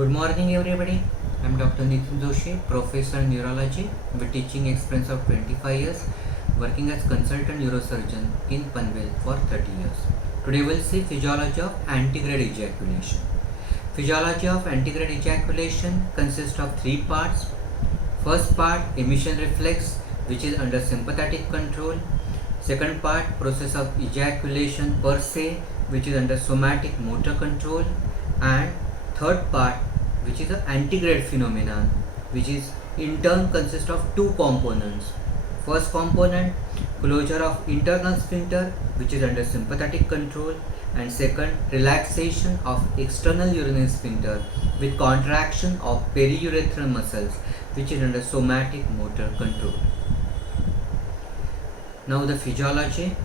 Good morning, everybody. I'm Dr. Nitin Joshi, Professor in Urology with teaching experience of 25 years, working as consultant neurosurgeon in Panvel for 30 years. Today we'll see physiology of antegrade ejaculation. Physiology of antegrade ejaculation consists of three parts. First part, emission reflex, which is under sympathetic control. Second part, process of ejaculation per se, which is under somatic motor control. And third part, which is an antegrade phenomenon, which is in turn consists of two components. First component, closure of internal sphincter, which is under sympathetic control, and second, relaxation of external urinary sphincter with contraction of periurethral muscles, which is under somatic motor control. Now the physiology.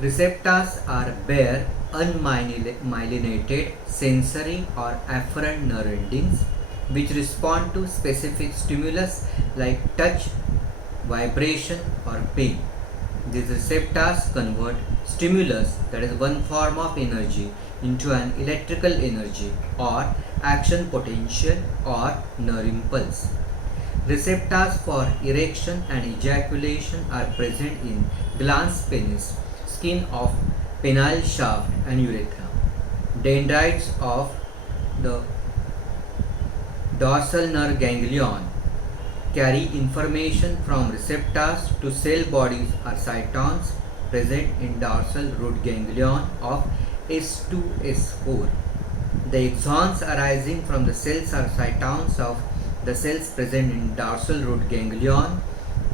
Receptors are bare unmyelinated sensory or afferent nerve endings which respond to specific stimulus like touch, vibration or pain. These receptors convert stimulus, that is one form of energy, into an electrical energy or action potential or nerve impulse. Receptors for erection and ejaculation are present in glans penis, skin of penile shaft and urethra. Dendrites of the dorsal nerve ganglion carry information from receptors to cell bodies or cytons present in dorsal root ganglion of S2S4. The axons arising from the cells or cytons of the cells present in dorsal root ganglion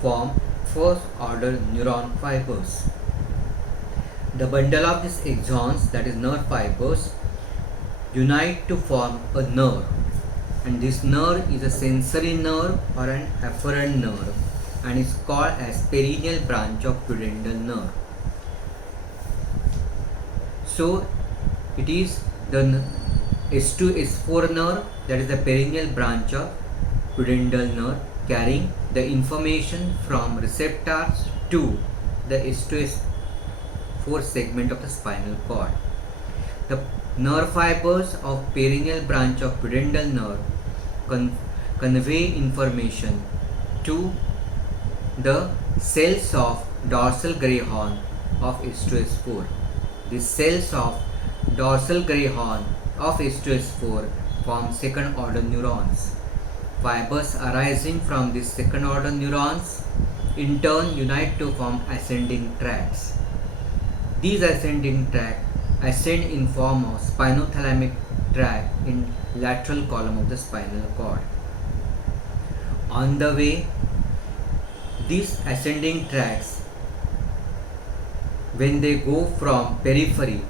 form first order neuron fibers. The bundle of these axons, that is nerve fibers, unite to form a nerve, and this nerve is a sensory nerve or an afferent nerve and is called as perennial branch of pudendal nerve. So it is the S2S4 nerve, that is the perennial branch of pudendal nerve, carrying the information from receptors to the S2S4 segment of the spinal cord. The nerve fibers of perennial branch of pudendal nerve convey information to the cells of dorsal gray horn of S2S4. The cells of dorsal gray horn of S2S4 form second order neurons. Fibers arising from these second order neurons in turn unite to form ascending tracts. These ascending tracts ascend in form of spinothalamic tract in lateral column of the spinal cord. On the way, these ascending tracts, when they go from periphery,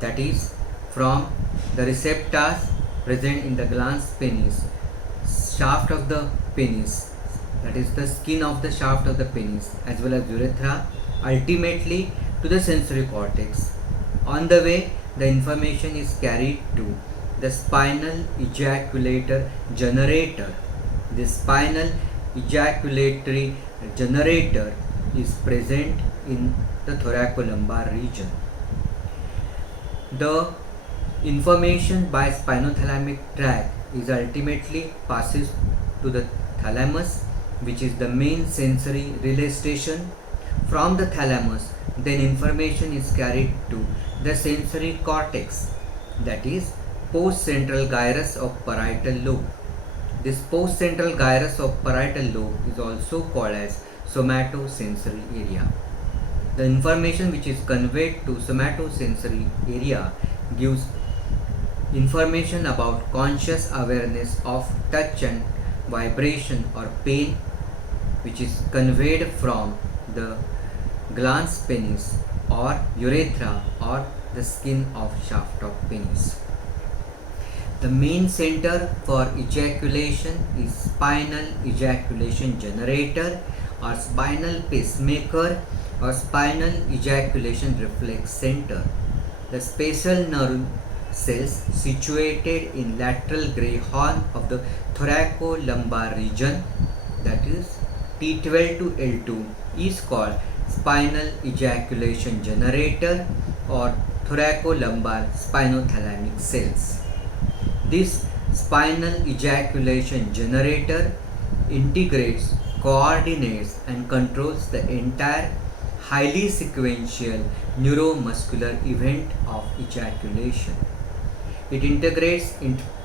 that is from the receptors present in the glans penis, shaft of the penis, that is the skin of the shaft of the penis, as well as urethra, ultimately to the sensory cortex. On the way, the information is carried to the spinal ejaculator generator. The spinal ejaculatory generator is present in the thoracolumbar region. The information by spinothalamic tract is ultimately passes to the thalamus, which is the main sensory relay station. From the thalamus, then information is carried to the sensory cortex, that is post-central gyrus of parietal lobe. This post-central gyrus of parietal lobe is also called as somatosensory area. The information which is conveyed to somatosensory area gives information about conscious awareness of touch and vibration or pain, which is conveyed from the glans penis or urethra or the skin of shaft of penis. The main center for ejaculation is spinal ejaculation generator or spinal pacemaker or spinal ejaculation reflex center. The spatial nerve cells situated in lateral gray horn of the thoracolumbar region, that is T12 to L2, is called spinal ejaculation generator or thoracolumbar spinothalamic cells. These spinal ejaculation generator integrates, coordinates and controls the entire highly sequential neuromuscular event of ejaculation. It integrates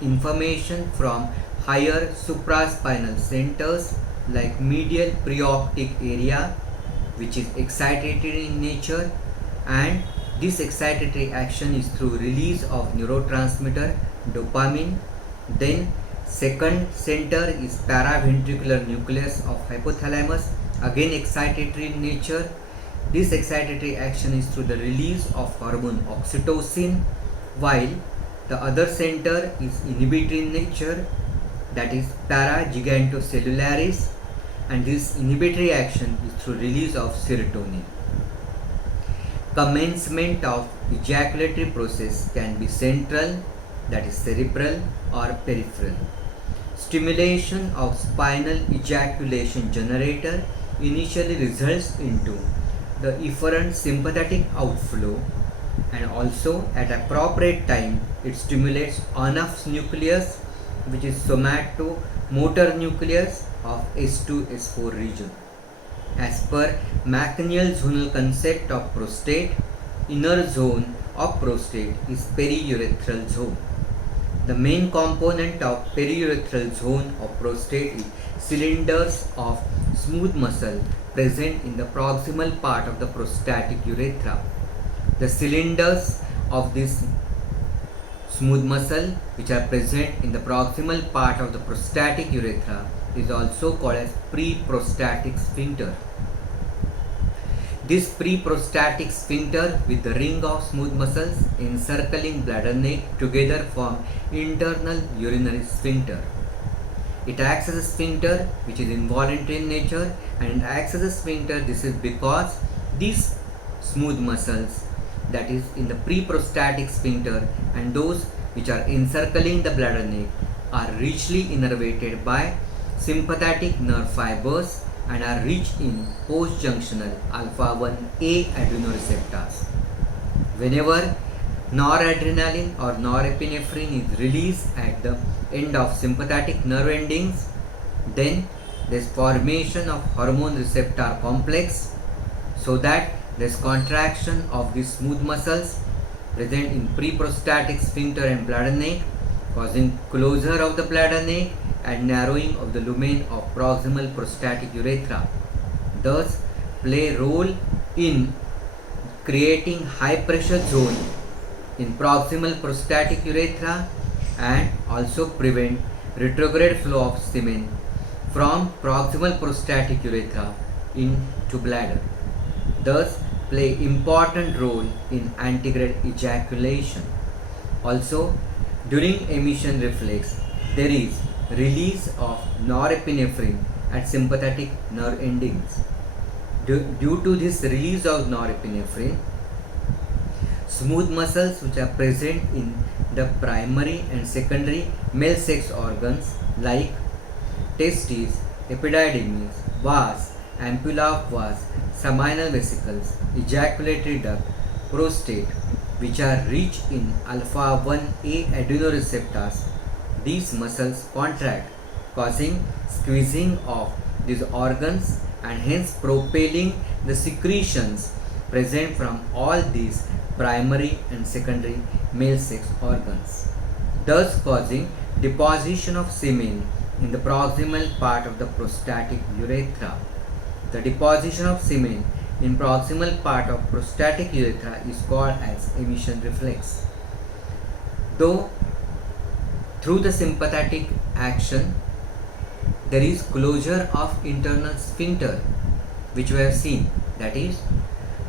information from higher supraspinal centers like medial preoptic area, which is excitatory in nature, and this excitatory action is through release of neurotransmitter dopamine. Then second center is paraventricular nucleus of hypothalamus, again excitatory in nature. This excitatory action is through the release of hormone oxytocin, while the other center is inhibitory in nature, that is paragigantocellularis, and this inhibitory action is through release of serotonin. Commencement of ejaculatory process can be central, that is cerebral, or peripheral. Stimulation of spinal ejaculation generator initially results into the efferent sympathetic outflow, and also at appropriate time it stimulates on-off nucleus, which is somatomotor nucleus of S2 S4 region. As per McNeil zonal concept of prostate, inner zone of prostate is periurethral zone. The main component of periurethral zone of prostate is cylinders of smooth muscle present in the proximal part of the prostatic urethra. The cylinders of this smooth muscle, which are present in the proximal part of the prostatic urethra, is also called as pre-prostatic sphincter. This pre-prostatic sphincter with the ring of smooth muscles encircling bladder neck together form internal urinary sphincter. It acts as a sphincter which is involuntary in nature, and it acts as a sphincter. This is because these smooth muscles, that is in the pre-prostatic sphincter, and those which are encircling the bladder neck are richly innervated by sympathetic nerve fibers and are rich in post-junctional alpha-1A adrenoreceptors. Whenever noradrenaline or norepinephrine is released at the end of sympathetic nerve endings, then there is formation of hormone receptor complex, so that there is contraction of the smooth muscles present in pre-prostatic sphincter and bladder neck, causing closure of the bladder neck and narrowing of the lumen of proximal prostatic urethra, thus play role in creating high pressure zone in proximal prostatic urethra, and also prevent retrograde flow of semen from proximal prostatic urethra into bladder, thus play important role in antegrade ejaculation. Also, during emission reflex, there is release of norepinephrine at sympathetic nerve endings. Due to this release of norepinephrine, smooth muscles which are present in the primary and secondary male sex organs like testes, epididymis, vas, ampulla of vas, seminal vesicles, ejaculatory duct, prostate, which are rich in alpha-1A adrenoreceptors, these muscles contract, causing squeezing of these organs and hence propelling the secretions present from all these primary and secondary male sex organs, thus causing deposition of semen in the proximal part of the prostatic urethra. The deposition of semen in proximal part of prostatic urethra is called as emission reflex. Though through the sympathetic action there is closure of internal sphincter, which we have seen, that is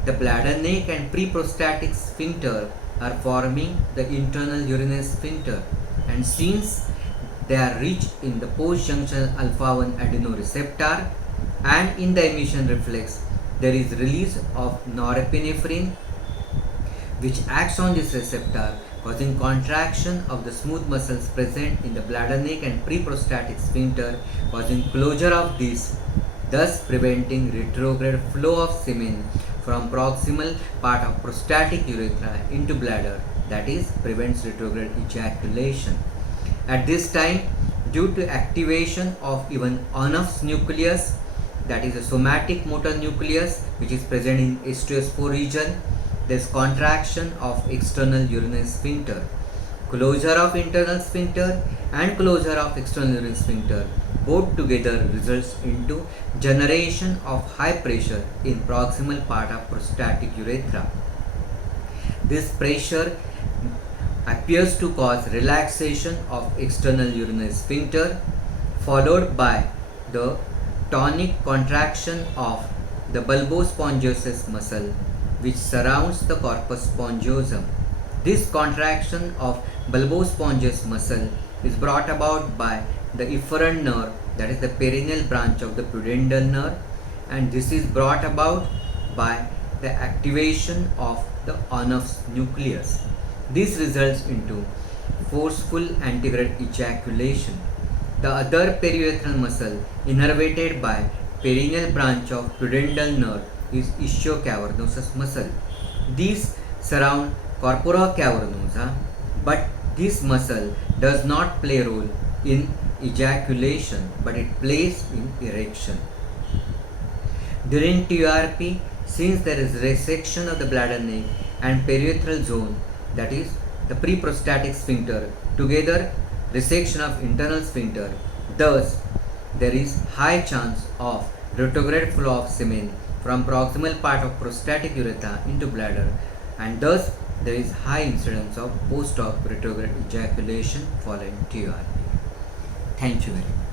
the bladder neck and pre-prostatic sphincter are forming the internal urinary sphincter, and since they are rich in the post-junctional alpha-1 adrenoreceptor and in the emission reflex, there is release of norepinephrine which acts on this receptor, causing contraction of the smooth muscles present in the bladder neck and pre-prostatic sphincter, causing closure of these, thus preventing retrograde flow of semen from proximal part of prostatic urethra into bladder, that is prevents retrograde ejaculation. At this time, due to activation of even Onuf's nucleus, that is a somatic motor nucleus which is present in H2S4 region, there is contraction of external urinary sphincter. Closure of internal sphincter and closure of external urinary sphincter both together results into generation of high pressure in proximal part of prostatic urethra. This pressure appears to cause relaxation of external urinary sphincter followed by the tonic contraction of the bulbospongiosum muscle which surrounds the corpus spongiosum. This contraction of bulbospongious muscle is brought about by the efferent nerve, that is the perineal branch of the pudendal nerve, and this is brought about by the activation of the Onuf's nucleus. This results into forceful antegrade ejaculation. The other periurethral muscle innervated by perineal branch of pudendal nerve is ischiocavernosus muscle. These surround corpora cavernosa, but this muscle does not play a role in ejaculation, but it plays in erection. During TURP, since there is resection of the bladder neck and periurethral zone, that is the preprostatic sphincter, together resection of internal sphincter, thus there is high chance of retrograde flow of semen from proximal part of prostatic urethra into bladder, and thus there is high incidence of post-op retrograde ejaculation following TURP. Thank you very much.